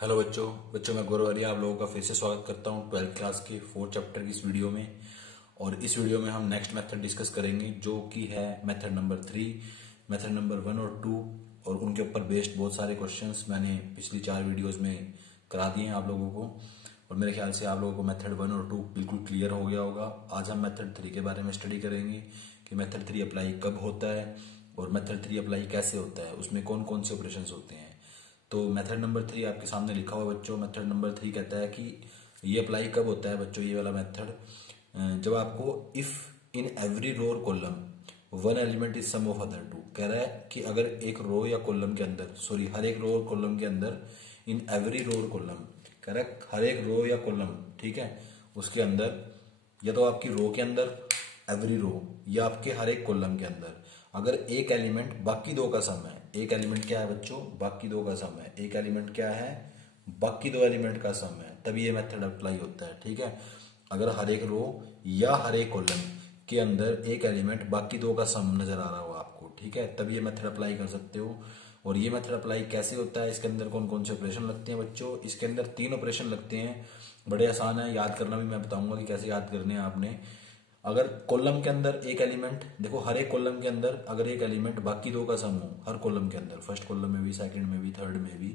Hello बच्चों मैं गौरव आर्य आप लोगों का फिर से स्वागत करता हूं 12th क्लास के 4th चैप्टर की इस वीडियो में। और इस वीडियो में हम नेक्स्ट मेथड डिस्कस करेंगे जो कि है मेथड नंबर 3, मेथड नंबर 1 और 2 और उनके ऊपर बेस्ड बहुत सारे क्वेश्चंस मैंने पिछली 4 वीडियोस में करा दिए हैं आप लोगों को। और मेरे ख्याल से आप लोगों को मेथड 1 और 2 बिल्कुल क्लियर हो गया होगा। आज हम मेथड 3 के बारे में स्टडी करेंगे कि मेथड 3 अप्लाई कब होता है और मेथड 3 अप्लाई कैसे होता है, उसमें कौन कौन से ऑपरेशन होते हैं। तो मेथड नंबर 3 आपके सामने लिखा हुआ बच्चों। मेथड नंबर 3 कहता है कि ये अप्लाई कब होता है बच्चों, ये वाला मेथड जब आपको इफ इन एवरी रो और column one element is sum of other two, कह रहा है कि अगर एक रो या कॉलम के अंदर, सॉरी हर एक रो और कॉलम के अंदर, इन एवरी रो और कॉलम, कह रहा है हर एक रो या कॉलम, ठीक है, उसके अंदर या तो आपकी रो के अंदर एवरी रो या आपके हर एक कॉलम के अंदर अगर एक एलिमेंट बाकी दो का सम है। एक एलिमेंट क्या है बच्चों? बाकी दो का सम है। एक एलिमेंट क्या है? बाकी दो एलिमेंट का सम है, तभी ये मेथड अप्लाई होता है, ठीक है। अगर हर एक रो या हर एक कॉलम के अंदर एक एलिमेंट बाकी दो का सम नजर आ रहा हो आपको, ठीक है, तब ये मेथड अप्लाई कर सकते हो। और ये मेथड अप्लाई कैसे होता है, इसके अंदर कौन कौन से ऑपरेशन लगते हैं बच्चों? इसके अंदर 3 ऑपरेशन लगते हैं, बड़े आसान है, याद करना भी मैं बताऊंगा कि कैसे याद करने हैं आपने। अगर कॉलम के अंदर एक एलिमेंट, देखो हर एक कॉलम के अंदर अगर एक एलिमेंट बाकी दो का सम हो, हर कॉलम के अंदर, फर्स्ट कॉलम में भी, सेकंड में भी, थर्ड में भी,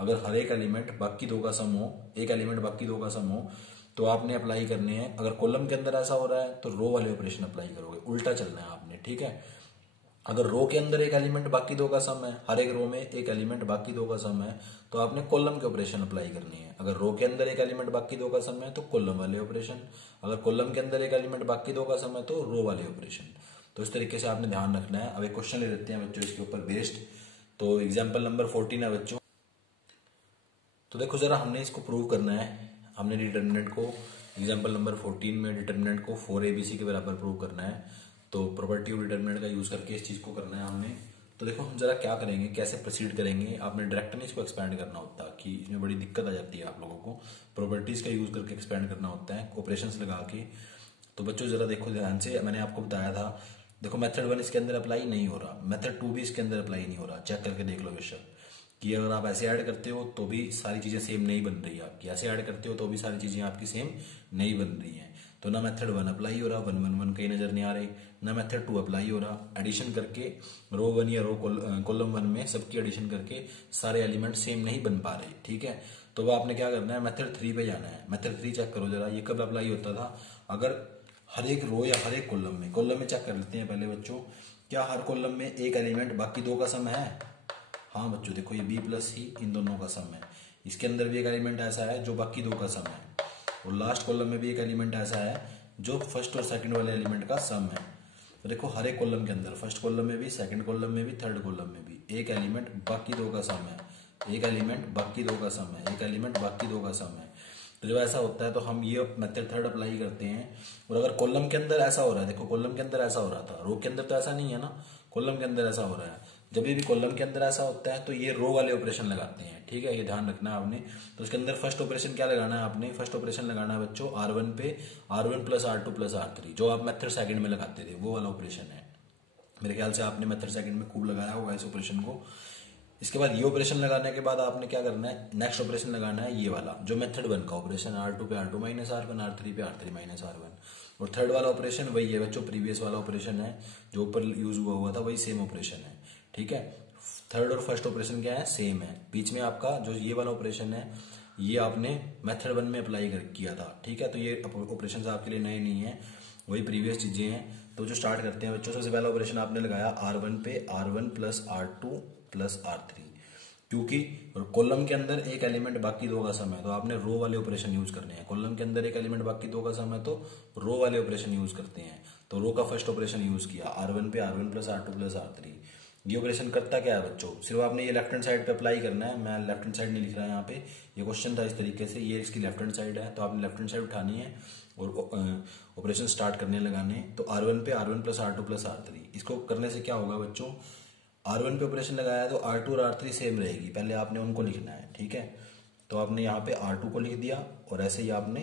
अगर हर एक एलिमेंट बाकी दो का सम हो, एक एलिमेंट बाकी दो का सम हो, तो आपने अप्लाई करने हैं। अगर कॉलम के अंदर ऐसा हो रहा है तो रो वाले ऑपरेशन अप्लाई करोगे, उल्टा चलना है आपने, ठीक है। अगर रो के अंदर एक एलिमेंट बाकी दो का सम है, हर एक रो में एक एलिमेंट बाकी दो का सम है, तो आपने कॉलम के ऑपरेशन अप्लाई करनी है। अगर रो के अंदर एक एलिमेंट बाकी दो का सम है तो कॉलम वाले ऑपरेशन, अगर कॉलम के अंदर एक एलिमेंट बाकी दो का सम है तो रो वाले ऑपरेशन। तो इस तरीके से आपने ध्यान रखना है। अब एक क्वेश्चन ले लेते हैं बच्चों इसके ऊपर बेस्ड। तो एग्जाम्पल नंबर 14 है बच्चों। तो देखो जरा हमने इसको प्रूव करना है। हमने डिटर्मिनेंट को एग्जाम्पल नंबर 14 में डिटर्मिनेंट को 4abc के बराबर प्रूव करना है। तो प्रॉपर्टी ऑफ डिटर्मिनेंट का यूज करके इस चीज को करना है हमने। तो देखो हम जरा क्या करेंगे, कैसे प्रोसीड करेंगे। आपने डायरेक्ट नहीं इसको एक्सपैंड करना होता कि इसमें बड़ी दिक्कत आ जाती है आप लोगों को। प्रॉपर्टीज का यूज करके एक्सपैंड करना होता है, ऑपरेशंस लगा के। तो बच्चों जरा देखो ध्यान से, मैंने आपको बताया था, देखो मेथड 1 इसके अंदर अप्लाई नहीं हो रहा, मेथड 2 भी इसके अंदर अप्लाई नहीं हो रहा। चेक करके देख लो बेशक कि अगर आप ऐसे ऐड करते हो तो भी सारी चीजें सेम नहीं बन रही आपकी, ऐसे ऐड करते हो तो भी सारी चीजें आपकी सेम नहीं बन रही हैं। तो ना मेथड 1 अप्लाई हो रहा, 1 1 1 कहीं नजर नहीं आ रही, ना मेथड 2 अप्लाई हो रहा। एडिशन करके रो 1 या रो कॉलम 1 में सबकी एडिशन करके सारे एलिमेंट सेम नहीं बन पा रहे, ठीक है। तो वो आपने क्या करना है, मेथड 3 पे जाना है। मेथड 3 चेक करो जरा, ये कब अप्लाई होता था? अगर हर एक रो या हर एक कॉलम में चेक कर लेते हैं पहले बच्चों, क्या हर कॉलम में एक एलिमेंट बाकी दो का सम है? हाँ बच्चों देखो, ये बी प्लस सी इन दोनों का सम है। इसके अंदर भी एक एलिमेंट ऐसा है जो बाकी दो का सम है, और लास्ट कॉलम में भी एक एलिमेंट ऐसा है जो फर्स्ट और सेकंड वाले एलिमेंट का सम है। तो देखो हर एक कॉलम के अंदर, फर्स्ट कॉलम में भी, सेकंड कॉलम में भी, थर्ड कॉलम में भी एक एलिमेंट बाकी दो का सम है, एक एलिमेंट बाकी दो का सम है, एक एलिमेंट बाकी दो का सम है। तो जब ऐसा होता है तो हम ये मेथड 3 अप्लाई करते हैं। और अगर कॉलम के अंदर ऐसा हो रहा है, देखो कॉलम के अंदर ऐसा हो रहा था, रो के अंदर तो ऐसा नहीं है ना, कॉलम के अंदर ऐसा हो रहा है। जब भी कॉलम के अंदर ऐसा होता है तो ये रो वाले ऑपरेशन लगाते हैं, ठीक है, ये ध्यान रखना है आपने। तो उसके अंदर फर्स्ट ऑपरेशन क्या लगाना है आपने? फर्स्ट ऑपरेशन लगाना है बच्चों R1 पे R1 plus R2 plus R3, जो आप मेथड सेकंड में लगाते थे वो वाला ऑपरेशन है। मेरे ख्याल से आपने मेथड सेकंड में खूब लगाया होगा इस ऑपरेशन को। इसके बाद ये ऑपरेशन लगाने के बाद आपने क्या करना है, नेक्स्ट ऑपरेशन लगाना है ये वाला जो मेथड 1 का ऑपरेशन, R2 पे R2 माइनस R1, R3 पे R3 माइनस R1। और थर्ड वाला ऑपरेशन वही है बच्चों, प्रीवियस वाला ऑपरेशन है जो ऊपर यूज हुआ था, वही सेम ऑपरेशन है, ठीक है। थर्ड और फर्स्ट ऑपरेशन क्या है, सेम है। बीच में आपका जो ये वाला ऑपरेशन है ये आपने मेथड 1 में अप्लाई किया था, ठीक है। तो ये ऑपरेशन आपके लिए नए नहीं है, वही प्रीवियस चीजें हैं। तो जो स्टार्ट करते हैं बच्चों, सबसे पहला ऑपरेशन आपने लगाया R1 पे R1 plus R2 plus R3, क्योंकि कॉलम के अंदर एक एलिमेंट बाकी दो का सम है तो आपने रो वाले ऑपरेशन यूज करने हैं। कॉलम के अंदर एक एलिमेंट बाकी दो का सम है तो रो वाले ऑपरेशन यूज करते हैं। तो रो का फर्स्ट ऑपरेशन यूज किया, R1 पे R1 plus R2 plus R3। ये ऑपरेशन करता क्या है बच्चों? सिर्फ आपने ये लेफ्ट हैंड साइड पे अप्लाई करना है। मैं लेफ्ट हैंड साइड नहीं लिख रहा यहाँ पे, ये क्वेश्चन था इस तरीके से, ये इसकी लेफ्ट हैंड साइड है तो आपने लेफ्ट हैंड साइड उठानी है और ऑपरेशन स्टार्ट करने लगाने। तो R1 पे R1 plus R2 plus R3, इसको करने से क्या होगा बच्चों, R1 पे ऑपरेशन लगाया तो R2 और R3 सेम रहेगी, पहले आपने उनको लिखना है, ठीक है। तो आपने यहाँ पे R2 को लिख दिया और ऐसे ही आपने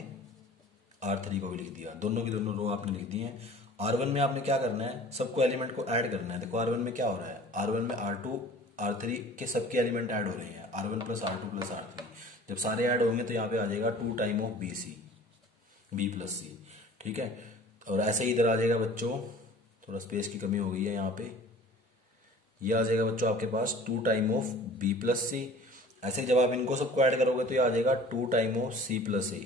R3 को भी लिख दिया, दोनों की दोनों रो आपने लिख दी है। R1 में आपने क्या करना है, सबको एलिमेंट को ऐड करना है। देखो R1 में क्या हो रहा है, R1 में R2 R3 के सबके एलिमेंट ऐड हो रहे हैं, R1 plus R2 plus R3। जब सारे ऐड होंगे तो यहाँ पे आ जाएगा 2 time of B plus C, ठीक है। और ऐसे ही इधर आ जाएगा बच्चों, थोड़ा स्पेस की कमी हो गई है यहाँ पे, ये आ जाएगा बच्चों आपके पास 2 time of B plus C। ऐसे ही जब आप इनको सबको ऐड करोगे तो ये आ जाएगा 2 time of C plus A,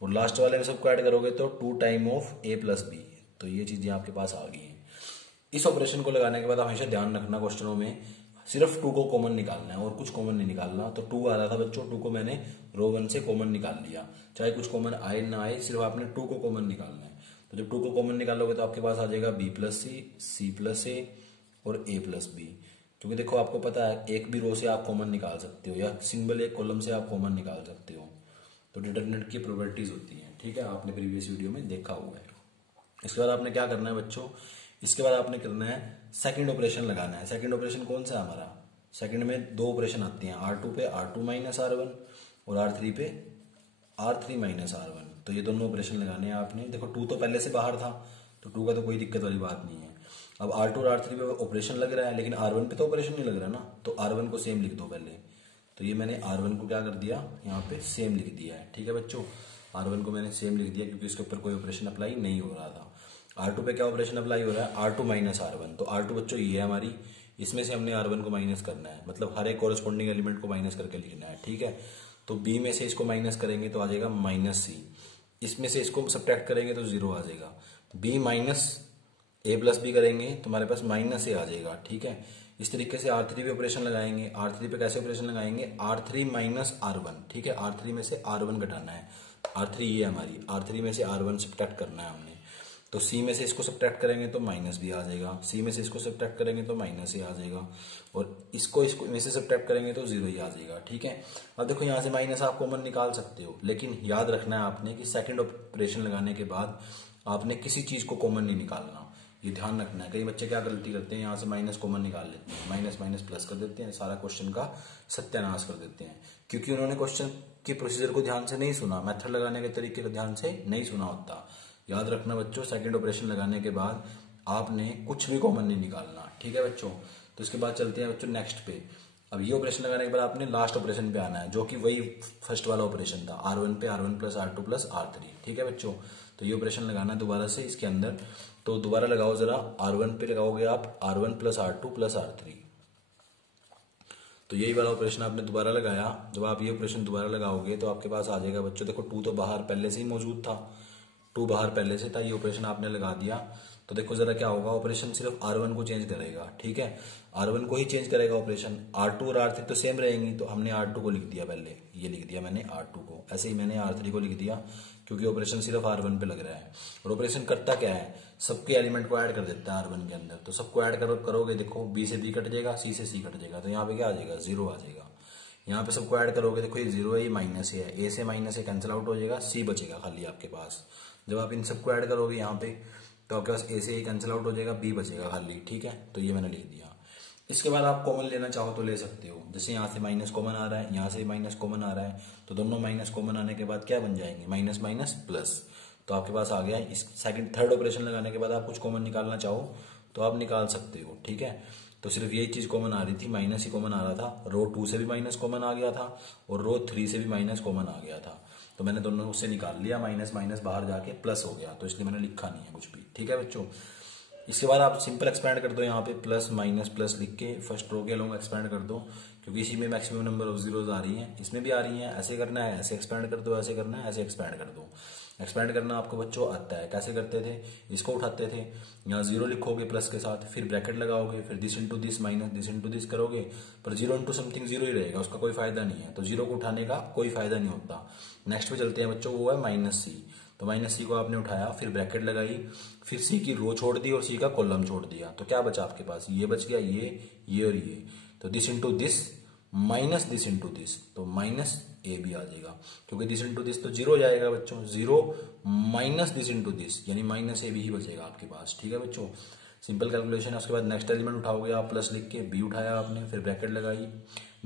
और लास्ट वाले में सबको ऐड करोगे तो 2 time of A plus B। तो ये चीजें आपके पास आ गई हैं। इस ऑपरेशन को लगाने के बाद हमेशा ध्यान रखना क्वेश्चनों में सिर्फ 2 को कॉमन निकालना है और कुछ कॉमन नहीं निकालना। तो 2 आ रहा था बच्चों, 2 को मैंने रो 1 से कॉमन निकाल लिया, चाहे कुछ कॉमन आए ना आए, सिर्फ आपने 2 को कॉमन निकालना है। तो जब 2 को कॉमन निकालोगे तो आपके पास आ जाएगा B plus C plus A और A प्लस B। क्योंकि देखो आपको पता है एक भी रो से आप कॉमन निकाल सकते हो या सिंगल एक कॉलम से आप कॉमन निकाल सकते हो। तो डिटरमिनेंट की प्रोपर्टीज होती हैं, ठीक है, आपने प्रीवियस वीडियो में देखा हुआ है। इसके बाद आपने क्या करना है बच्चों, इसके बाद आपने करना है सेकंड ऑपरेशन लगाना है। सेकंड ऑपरेशन कौन सा है हमारा, सेकंड में 2 ऑपरेशन आते हैं, R2 पे R2 माइनस R1 और R3 पे R3 माइनस R1। तो ये दोनों ऑपरेशन लगाने हैं आपने। देखो 2 तो पहले से बाहर था तो 2 का तो कोई दिक्कत वाली बात नहीं है। अब R2 और R3 पे ऑपरेशन लग रहा है, लेकिन R1 पे तो ऑपरेशन नहीं लग रहा ना, तो R1 को सेम लिख दो पहले। तो ये मैंने R1 को क्या कर दिया, यहाँ पे सेम लिख दिया है, ठीक है बच्चों। R1 को मैंने सेम लिख दिया क्योंकि इसके ऊपर कोई ऑपरेशन अप्लाई नहीं हो रहा था। R2 पे क्या ऑपरेशन अप्लाई हो रहा है, R2 माइनस R1। तो R2 बच्चों ये है हमारी, इसमें से हमने R1 को माइनस करना है, मतलब हर एक कोरस्पॉन्डिंग एलिमेंट को माइनस करके लिखना है, ठीक है। तो B में से इसको माइनस करेंगे तो आ जाएगा माइनस C, इसमें से इसको सब्ट्रैक्ट करेंगे तो 0 आ जाएगा। B minus A plus B करेंगे तो हमारे पास माइनस A आ जाएगा, ठीक है। इस तरीके से R3 पे ऑपरेशन लगाएंगे। R3 पे कैसे ऑपरेशन लगाएंगे, R3 माइनस R1, ठीक है। R3 में से R1 घटाना है, R3 ये हमारी, R3 में से R1 सब्ट्रैक्ट करना है हमने। तो C में से इसको सब्ट्रैक्ट करेंगे तो माइनस B आ जाएगा, C में से इसको सब्ट्रैक्ट करेंगे तो माइनस A आ जाएगा, और इसको में से सब्ट्रैक्ट करेंगे तो 0 ही आ जाएगा, ठीक है। अब देखो यहाँ से माइनस आप कॉमन निकाल सकते हो, लेकिन याद रखना है आपने कि सेकंड ऑपरेशन लगाने के बाद आपने किसी चीज को कॉमन नहीं निकालना, ये ध्यान रखना है। कई बच्चे क्या गलती करते हैं, यहाँ से माइनस कॉमन निकाल लेते हैं, माइनस माइनस प्लस कर देते हैं, सारा क्वेश्चन का सत्यानाश कर देते हैं, क्योंकि उन्होंने क्वेश्चन की प्रोसीजर को ध्यान से नहीं सुना, मेथड लगाने के तरीके को ध्यान से नहीं सुना होता। याद रखना बच्चों, सेकंड ऑपरेशन लगाने के बाद आपने कुछ भी कॉमन नहीं निकालना, ठीक है बच्चों। तो इसके बाद चलते हैं बच्चों नेक्स्ट पे। अब ये ऑपरेशन लगाने के बाद आपने लास्ट ऑपरेशन पे आना है, जो कि वही फर्स्ट वाला ऑपरेशन था, R1 पे R1 plus R2 plus R3, ठीक है बच्चों। तो ये ऑपरेशन लगाना है दोबारा से इसके अंदर। तो दोबारा लगाओ जरा, R1 पे लगाओगे आप R1 plus R2 plus R3। तो यही वाला ऑपरेशन आपने दोबारा लगाया। जब आप ये ऑपरेशन दोबारा लगाओगे तो आपके पास आ जाएगा बच्चों, देखो 2 तो बाहर पहले से ही मौजूद था, 2 बाहर पहले से था, ये ऑपरेशन आपने लगा दिया। तो देखो जरा क्या होगा, ऑपरेशन सिर्फ R1 को चेंज करेगा, ठीक है, R1 को ही चेंज करेगा ऑपरेशन। R2 और R3 तो सेम रहेंगी, तो हमने R2 को लिख दिया पहले, ये लिख दिया मैंने R2 को, ऐसे ही मैंने R3 को लिख दिया क्योंकि ऑपरेशन सिर्फ R1 पे लग रहा है। और ऑपरेशन करता क्या है, सबके एलिमेंट को ऐड कर देता है R1 के अंदर। तो सबको ऐड करोगे, देखो B से B कट जाएगा, C से C कट जाएगा, तो यहाँ पे क्या आ जाएगा, 0 आ जाएगा। यहाँ पे सबको ऐड करोगे, देखो ये 0 है, ये माइनस है, A से माइनस कैंसिल आउट हो जाएगा, C बचेगा खाली आपके पास। जब आप इन सबको ऐड करोगे यहाँ पे तो आपके पास A से A कैंसिल आउट हो जाएगा, B बचेगा खाली, ठीक है। तो ये मैंने लिख दिया। इसके बाद आप कॉमन लेना चाहो तो ले सकते हो, जैसे यहाँ से माइनस कॉमन आ रहा है, यहाँ से माइनस कॉमन आ रहा है, तो दोनों माइनस कॉमन आने के बाद क्या बन जाएंगे, माइनस माइनस प्लस। तो आपके पास आ गया। इस सेकंड थर्ड ऑपरेशन लगाने के बाद आप कुछ कॉमन निकालना चाहो तो आप निकाल सकते हो, ठीक है। तो सिर्फ यही चीज कॉमन आ रही थी, माइनस ही कॉमन आ रहा था। रो 2 से भी माइनस कॉमन आ गया था और रो 3 से भी माइनस कॉमन आ गया था, तो मैंने दोनों से निकाल लिया, माइनस माइनस बाहर जाके प्लस हो गया, तो इसलिए मैंने लिखा नहीं है कुछ भी, ठीक है बच्चों। इसके बाद आप सिंपल एक्सपेंड कर दो, यहाँ पे प्लस माइनस प्लस लिख के फर्स्ट रो के अलोंग एक्सपेंड कर दो, क्योंकि इसी में मैक्सिमम नंबर ऑफ जीरोज आ रही हैं, इसमें भी आ रही हैं। ऐसे करना है, ऐसे एक्सपेंड कर दो, ऐसे करना है, ऐसे एक्सपेंड कर दो। एक्सपेंड करना आपको बच्चों आता है, कैसे करते थे, इसको उठाते थे, यहाँ 0 लिखोगे प्लस के साथ, फिर ब्रैकेट लगाओगे, फिर this into this minus this into this करोगे, पर 0 इंटू समथिंग 0 ही रहेगा, उसका कोई फायदा नहीं है, तो 0 को उठाने का कोई फायदा नहीं होता। नेक्स्ट पे चलते हैं बच्चों, वो है माइनस C। तो माइनस C को आपने उठाया, फिर ब्रैकेट लगाई, फिर C की रो छोड़ दी और C का कॉलम छोड़ दिया, तो क्या बचा आपके पास, ये बच गया, ये और ये। तो this into this minus this into this, तो माइनस A भी आ जाएगा, क्योंकि दिस इंटू दिस तो 0 जाएगा बच्चों, 0 माइनस दिस इंटू दिस, यानी माइनस A भी ही बचेगा आपके पास, ठीक है बच्चों। सिंपल कैलकुलेशन है। उसके बाद नेक्स्ट एलिमेंट उठाओगे आप, प्लस लिख के B उठाया आपने, फिर ब्रैकेट लगाई,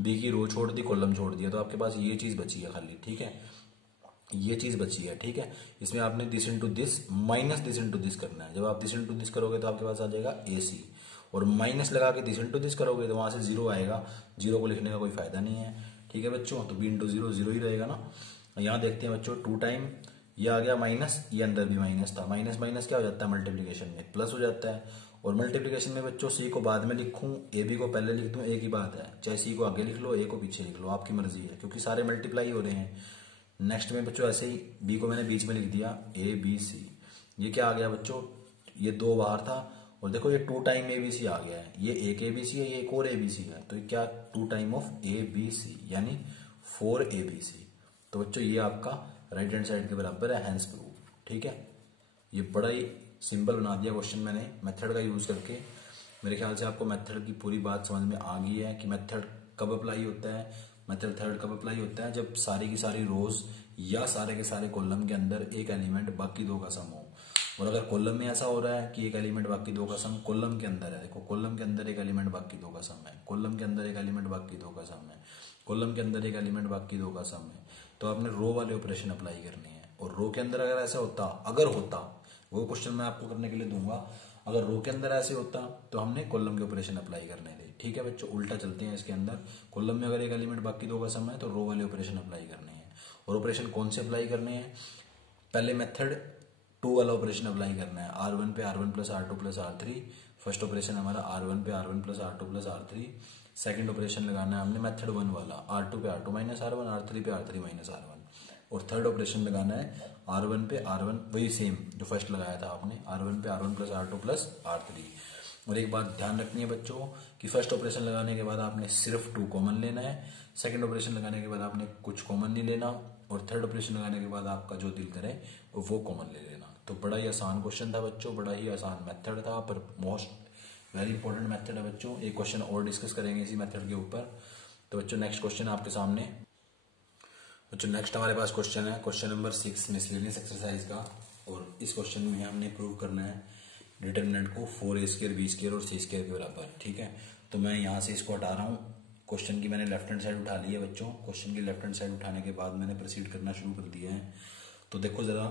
B की रो छोड़ दी, कॉलम छोड़ दिया, तो आपके पास ये चीज बची है खाली, ठीक है, ये चीज बची है, ठीक है। इसमें आपने this into this minus this into this करना है। जब आप दिस इंटू दिस करोगे तो आपके पास आ जाएगा AC, और माइनस लगा के दिस इंटू दिस करोगे तो वहां से जीरो आएगा, जीरो को लिखने का कोई फायदा नहीं है। ठीक है बच्चों, तो बी इंटू जीरो जीरो ही रहेगा ना। यहाँ देखते हैं बच्चों, 2 टाइम ये आ गया माइनस, ये अंदर भी माइनस था, माइनस माइनस क्या हो जाता है मल्टीप्लीकेशन में, प्लस हो जाता है। और मल्टीप्लीकेशन में बच्चों सी को बाद में लिखूं, ए बी को पहले लिख दूं, एक ही बात है, चाहे सी को आगे लिख लो, ए को पीछे लिख लो, आपकी मर्जी है, क्योंकि सारे मल्टीप्लाई हो रहे हैं। नेक्स्ट में बच्चों ऐसे ही बी को मैंने बीच में लिख दिया, ए बी सी। ये क्या आ गया बच्चों, ये 2 बाहर था, और देखो ये 2 टाइम ए बी सी आ गया है, ये एक ए बी सी है, ये एक और ए बी सी है, तो ये क्या 2 time of A B C यानी 4 ए बी सी। तो बच्चों ये आपका राइट हैंड साइड के बराबर है, हैंस प्रूव। ठीक है, ये बड़ा ही सिंपल बना दिया क्वेश्चन मैंने मेथड का यूज करके। मेरे ख्याल से आपको मेथड की पूरी बात समझ में आ गई है कि मेथड कब अप्लाई होता है। मेथड थर्ड कब अप्लाई होता है, जब सारी की सारी रोज या सारे के सारे कॉलम के अंदर एक एलिमेंट बाकी 2 का सम हो। और अगर कॉलम में ऐसा हो रहा है कि एक एलिमेंट बाकी 2 का सम कॉलम के अंदर है, देखो कॉलम के अंदर एक एलिमेंट बाकी 2 का सम है, कॉलम के अंदर एक एलिमेंट बाकी 2 का सम है, कॉलम के अंदर एक एलिमेंट बाकी 2 का सम है, तो आपने रो वाले ऑपरेशन अप्लाई करने हैं। और रो के अंदर अगर ऐसा होता, अगर होता, वो क्वेश्चन मैं आपको करने के लिए दूंगा, अगर रो के अंदर ऐसे होता तो हमने कॉलम के ऑपरेशन अप्लाई करने थे। ठीक है बच्चों, उल्टा चलते हैं इसके अंदर, कॉलम में अगर एक एलिमेंट बाकी 2 का सम है तो रो वाले ऑपरेशन अप्लाई करने हैं। और ऑपरेशन कौन से अप्लाई करने हैं, पहले मेथड 2 वाला ऑपरेशन अप्लाई करना है, R1 पे R1 plus R2 plus R3। First operation हमारा R1 पे R1 plus R2 plus R3। Second operation लगाना है हमने मेथड 1 वाला, R2 पे R2 माइनस R1, R3 पे R3 माइनस R1। और थर्ड ऑपरेशन लगाना है R1 पे R1, वही सेम जो फर्स्ट लगाया था आपने, R1 पे R1 plus R2 plus R3। और एक बात ध्यान रखनी है बच्चों कि फर्स्ट ऑपरेशन लगाने के बाद आपने सिर्फ 2 कॉमन लेना है, सेकंड ऑपरेशन लगाने के बाद आपने कुछ कॉमन नहीं लेना, और थर्ड ऑपरेशन लगाने के बाद आपका जो दिल करे वो कॉमन ले लेना। तो बड़ा ही आसान क्वेश्चन था बच्चों, बड़ा ही आसान मेथड था, पर मोस्ट वेरी इंपॉर्टेंट मेथड है बच्चों। एक क्वेश्चन और डिस्कस करेंगे इसी मेथड के ऊपर। तो बच्चों नेक्स्ट क्वेश्चन आपके सामने। बच्चों नेक्स्ट हमारे पास क्वेश्चन है, क्वेश्चन नंबर 6 मिसलेनियस एक्सरसाइज का। और इस क्वेश्चन में हमने प्रूव करना है डिटरमिनेंट को 4a² b² और c² के बराबर। ठीक है, तो मैं यहाँ से इसको हटा रहा हूँ। क्वेश्चन की मैंने लेफ्ट हैंड साइड उठा ली है बच्चों। क्वेश्चन की लेफ्ट हैंड साइड उठाने के बाद मैंने प्रोसीड करना शुरू कर दिया है। तो देखो जरा,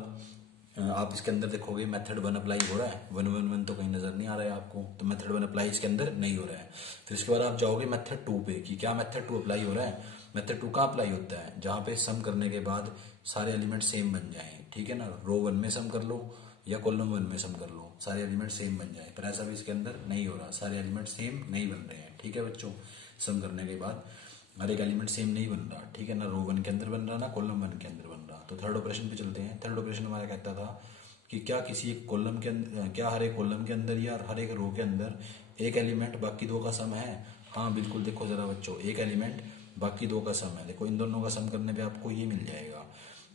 आप इसके अंदर देखोगे मेथड 1 अप्लाई हो रहा है, 1 1 1 तो कहीं नजर नहीं आ रहा है आपको, तो मेथड 1 अप्लाई इसके अंदर नहीं हो रहा है। फिर इसके बाद आप जाओगे मेथड 2 पे कि क्या मेथड 2 अप्लाई हो रहा है। मेथड 2 कहाँ अप्लाई होता है, जहाँ पे सम करने के बाद सारे एलिमेंट सेम बन जाए। ठीक है ना, रो 1 में सम कर लो या कॉलम 1 में सम कर लो, सारे एलिमेंट सेम बन जाए। पर ऐसा भी इसके अंदर नहीं हो रहा, सारे एलिमेंट सेम नहीं बन रहे हैं। ठीक है बच्चों, सम करने के बाद हर एक एलिमेंट सेम नहीं बन रहा। ठीक है ना, रो 1 के अंदर बन रहा ना कॉलम 1 के अंदर बन रहा। तो थर्ड ऑपरेशन पे चलते हैं। थर्ड ऑपरेशन हमारा कहता था कि क्या किसी एक कॉलम के अंदर, क्या हर एक कॉलम के अंदर या हर एक रो के अंदर एक एलिमेंट बाकी 2 का सम है। हाँ बिल्कुल, देखो जरा बच्चों, एक एलिमेंट बाकी 2 का सम है। देखो इन दोनों का सम करने पे आपको ये मिल जाएगा,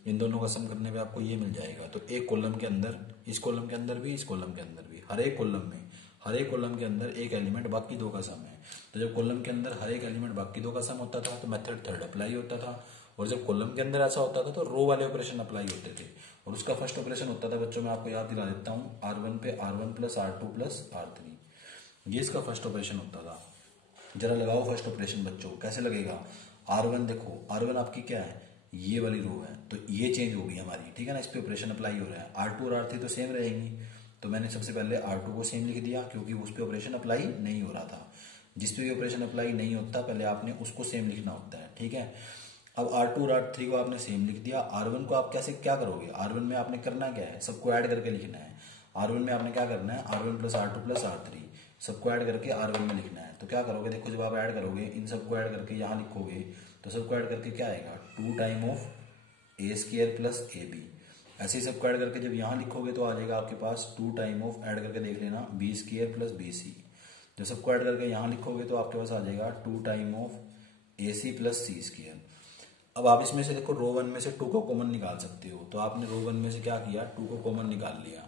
इन दोनों का सम करने पे आपको ये मिल जाएगा। तो एक कॉलम के अंदर, इस कॉलम के अंदर भी, इस कॉलम के अंदर भी, हर एक कॉलम में, हर एक कॉलम के अंदर एक एलिमेंट बाकी 2 का सम है। तो जब कॉलम के अंदर हर एक एलिमेंट बाकी 2 का सम होता था तो मेथड थर्ड अप्लाई होता था। और जब कॉलम के अंदर ऐसा होता था तो रो वाले ऑपरेशन अप्लाई होते थे। और उसका फर्स्ट ऑपरेशन होता था बच्चों, मैं आपको याद दिला देता हूँ, R1 पे R1 plus R2 plus R3, ये इसका फर्स्ट ऑपरेशन होता था। जरा लगाओ फर्स्ट ऑपरेशन बच्चों, कैसे लगेगा। R1 देखो, R1 आपकी क्या है, ये वाली रो है, तो ये चेंज होगी हमारी। ठीक है ना, इस पे ऑपरेशन अप्लाई हो रहा है। R2 और R3 तो सेम रहेंगी, तो मैंने सबसे पहले R2 को सेम लिख दिया क्योंकि उस पर ऑपरेशन अप्लाई नहीं हो रहा था। जिस पे ऑपरेशन अप्लाई नहीं होता पहले आपने उसको सेम लिखना होता है। ठीक है, अब R2 और R3 को आपने सेम लिख दिया। R1 को आप कैसे क्या करोगे, R1 में आपने करना क्या है, सबको ऐड करके लिखना है। R1 में आपने क्या करना है, R1 plus R2 plus R3 सबको ऐड करके R1 में लिखना है। तो क्या करोगे, देखो जब आप ऐड करोगे, इन सबको ऐड करके यहाँ लिखोगे तो सबको ऐड करके क्या आएगा, 2 time of a² plus ab। ऐसे ही सबको ऐड करके जब यहाँ लिखोगे तो आ जाएगा आपके पास 2 टाइम ऑफ, ऐड करके देख लेना, b² प्लस bc। जब सबको ऐड करके यहाँ लिखोगे तो आपके पास आ जाएगा 2 time of ac plus c²। अब आप इसमें से देखो रो 1 में से 2 को कॉमन निकाल सकते हो, तो आपने रो 1 में से क्या किया, 2 को कॉमन निकाल लिया।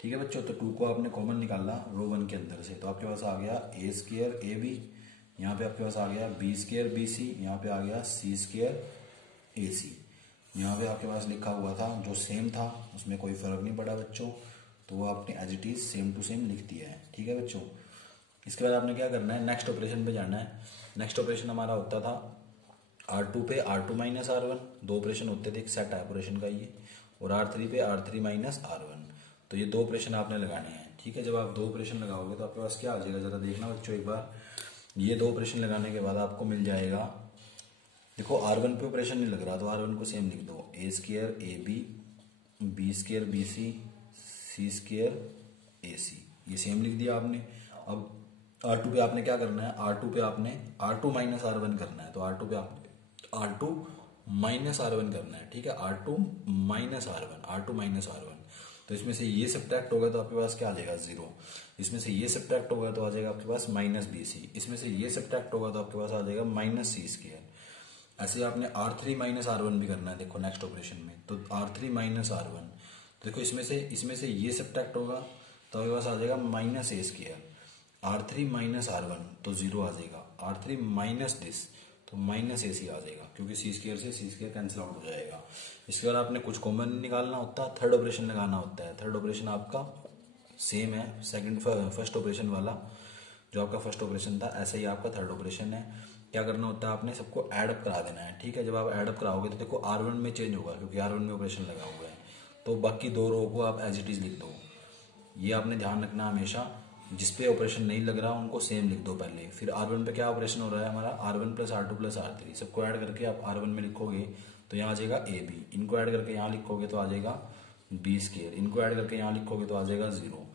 ठीक है बच्चों, तो 2 को आपने कॉमन निकाला रो 1 के अंदर से, तो आपके पास आ गया a² ab, यहाँ पे आपके पास आ गया b² bc, यहाँ पे आ गया c² ac। यहाँ पे आपके पास लिखा हुआ था जो सेम था, उसमें कोई फर्क नहीं पड़ा बच्चों, तो वो आपने as it is same to same लिख दिया है। ठीक है बच्चों, इसके बाद आपने क्या करना है, नेक्स्ट ऑपरेशन पे जाना है। नेक्स्ट ऑपरेशन हमारा होता था R2 पे R2 माइनस R1, 2 ऑपरेशन होते थे, एक सेट है ऑपरेशन का ये, और R3 पे R3 माइनस R1। तो ये 2 ऑपरेशन आपने लगाने हैं। ठीक है। जब आप दो ऑपरेशन लगाओगे तो आपके पास क्या आ जाएगा, जरा देखना बच्चों एक बार। ये दो ऑपरेशन लगाने के बाद आपको मिल जाएगा, देखो R1 पे ऑपरेशन नहीं लग रहा तो R1 को सेम लिख दो, A square A B, B square B C square A C, ये सेम लिख दिया आपने। अब R2 पे आपने क्या करना है, R2 पे आपने R2 माइनस R1 करना है, तो R2 पे आपने R2 माइनस R1 करना है, ठीक है। R2 माइनस R1, तो इसमें से ये सब्ट्रैक्ट होगा तो आपके पास क्या आ जाएगा, 0। इसमें से ये सब्ट्रैक्ट होगा तो आ जाएगा आपके पास माइनस BC, इसमें से ये सब्ट्रैक्ट होगा तो आपके पास आ जाएगा माइनस C स्क्वायर। ऐसे आपने R3 माइनस R1 भी करना है, देखो नेक्स्ट ऑपरेशन में, तो R3 माइनस R1, देखो इसमें से ये सब्ट्रैक्ट होगा तो आपके पास आ जाएगा minus A square. R3 minus R1 तो 0 आ जाएगा, R3 माइनस दिस तो माइनस AC आ जाएगा, क्योंकि C स्क्वायर से C स्क्वायर कैंसिल आउट हो जाएगा। इसके बाद आपने कुछ कॉमन निकालना होता है, थर्ड ऑपरेशन लगाना होता है। थर्ड ऑपरेशन आपका सेम है फर्स्ट ऑपरेशन वाला, जो आपका फर्स्ट ऑपरेशन था ऐसा ही आपका थर्ड ऑपरेशन है। क्या करना होता है, आपने सबको ऐड अप करा देना है, ठीक है। जब आप ऐड अप कराओगे तो देखो R1 में चेंज होगा, क्योंकि R1 में ऑपरेशन लगा हुआ है, तो बाकी दो रो को आप एज इट इज लिख दो। ये आपने ध्यान रखना हमेशा, जिसपे ऑपरेशन नहीं लग रहा उनको सेम लिख दो पहले। फिर R1 पे क्या ऑपरेशन हो रहा है हमारा, R1 plus R2 plus R3, सबको ऐड करके आप R1 में लिखोगे तो यहाँ आ जाएगा AB, इनको ऐड करके यहाँ लिखोगे तो आ जाएगा B स्क्वायर, इनको ऐड करके यहाँ लिखोगे तो आ जाएगा 0।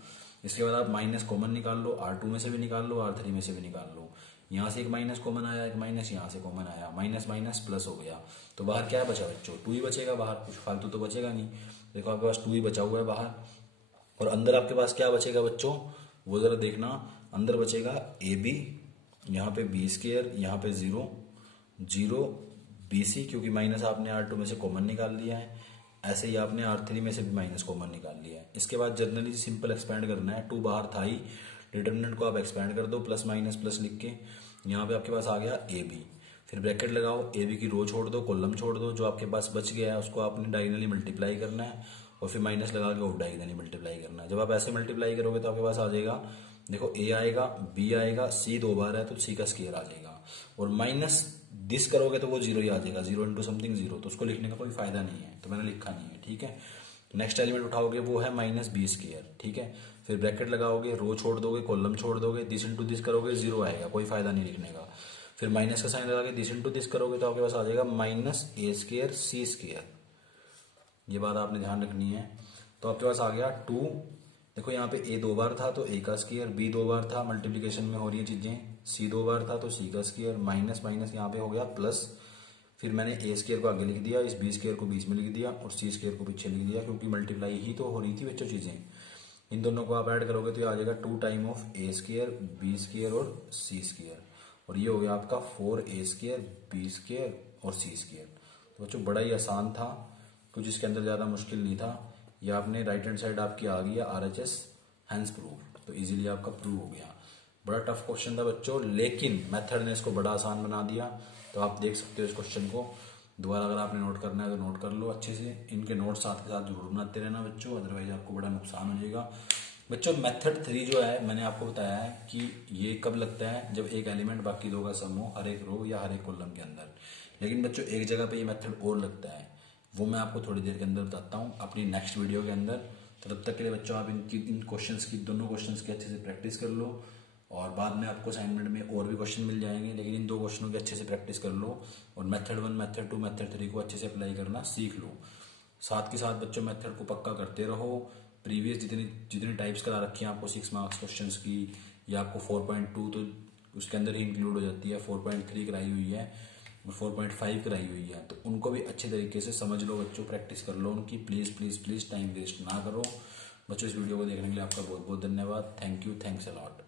इसके बाद आप माइनस कॉमन निकाल लो, R2 में से भी निकाल लो, R3 में से भी निकाल लो। यहाँ से एक माइनस कॉमन आया, एक माइनस यहाँ से कॉमन आया, माइनस माइनस प्लस हो गया, तो बाहर क्या बचा बच्चों, 2 ही बचेगा बाहर, कुछ फालतू तो बचेगा नहीं। देखो आपके पास 2 ही बचा हुआ है बाहर, और अंदर आपके पास क्या बचेगा बच्चों, वो जरा देखना। अंदर बचेगा AB, यहाँ पे B स्क्वायर, यहाँ पे 0 BC, क्योंकि माइनस आपने R2 में से कॉमन निकाल लिया है, ऐसे ही आपने R3 में से भी माइनस कॉमन निकाल लिया है। इसके बाद जनरली सिंपल एक्सपेंड करना है, 2 बाहर था ही, डिटरमिनेंट को आप एक्सपेंड कर दो प्लस माइनस प्लस लिख के। यहाँ पे आपके पास आ गया AB, फिर ब्रैकेट लगाओ, AB की रो छोड़ दो, कॉलम छोड़ दो, जो आपके पास बच गया है उसको आपने डायगोनली मल्टीप्लाई करना है, और फिर माइनस लगा के ऑफ डायगोनली मल्टीप्लाई करना है। जब आप ऐसे मल्टीप्लाई करोगे तो आपके पास आ जाएगा, देखो A आएगा, B आएगा, C 2 बार है तो C का स्क्वायर आ जाएगा, और माइनस दिस करोगे तो वो 0 ही आ जाएगा, 0 इंटू समथिंग 0, तो उसको लिखने का कोई फायदा नहीं है, तो मैंने लिखा नहीं है, ठीक है। नेक्स्ट एलिमेंट उठाओगे वो है माइनस B स्क्वायर, ठीक है। फिर ब्रैकेट लगाओगे, रो छोड़ दोगे, कॉलम छोड़ दोगे, दिस इंटू दिस करोगे 0 आएगा, कोई फायदा नहीं लिखने का। फिर माइनस का साइन लगा के दिस इंटू दिस करोगे तो आपके पास आ जाएगा minus A square C square, ये बात आपने ध्यान रखनी है। तो आपके पास आ गया 2, देखो यहाँ पे A 2 बार था तो A का स्क्वायर, B 2 बार था, मल्टीप्लिकेशन में हो रही है चीजें, C 2 बार था तो C का स्क्वायर, माइनस माइनस यहाँ पे हो गया प्लस, फिर मैंने A स्क्वायर को आगे लिख दिया, इस B स्क्वायर को बीच में लिख दिया, और C स्क्वायर को पीछे लिख दिया, क्योंकि मल्टीप्लाई ही तो हो रही थी बच्चों चीजें। इन दोनों को आप ऐड करोगे तो ये आ जाएगा 2 time of A square B square और C स्क्वायर, और ये हो गया आपका 4A स्क्वायर B स्क्वायर और C स्क्वायर। तो बच्चों बड़ा ही आसान था, कुछ इसके अंदर ज्यादा मुश्किल नहीं था। ये आपने राइट हैंड साइड आपकी आ गई है RHS हैंस प्रूव, तो इजीली आपका प्रूव हो गया। बड़ा टफ क्वेश्चन था बच्चों, लेकिन मेथड ने इसको बड़ा आसान बना दिया। तो आप देख सकते हो इस क्वेश्चन को दोबारा, अगर आपने नोट करना है तो नोट कर लो अच्छे से। इनके नोट साथ के साथ जरूर बनाते रहना बच्चों, अदरवाइज आपको बड़ा नुकसान हो जाएगा बच्चों। मेथड 3 जो है मैंने आपको बताया है कि ये कब लगता है, जब एक एलिमेंट बाकी दो का सम हो हर एक रो या हर एक कॉलम के अंदर। लेकिन बच्चों एक जगह पे ये मेथड और लगता है, वो मैं आपको थोड़ी देर के अंदर बताता हूँ अपनी नेक्स्ट वीडियो के अंदर। तो तब तक के लिए बच्चों आप इन क्वेश्चंस की, दोनों क्वेश्चंस की अच्छे से प्रैक्टिस कर लो, और बाद में आपको असाइनमेंट में और भी क्वेश्चन मिल जाएंगे, लेकिन इन 2 क्वेश्चनों की अच्छे से प्रैक्टिस कर लो, और मेथड 1 मेथड 2 मेथड 3 को अच्छे से अप्लाई करना सीख लो। साथ के साथ बच्चों मेथड को पक्का करते रहो। प्रीवियस जितनी टाइप्स करा रखी हैं आपको 6 मार्क्स क्वेश्चन की, या आपको 4.2 तो उसके अंदर ही इंक्लूड हो जाती है, 4.3 कराई हुई है, 4.5 कराई हुई है, तो उनको भी अच्छे तरीके से समझ लो बच्चों, प्रैक्टिस कर लो उनकी। Please please please time waste ना करो बच्चों। इस वीडियो को देखने के लिए आपका बहुत बहुत धन्यवाद। Thank you, thanks a lot.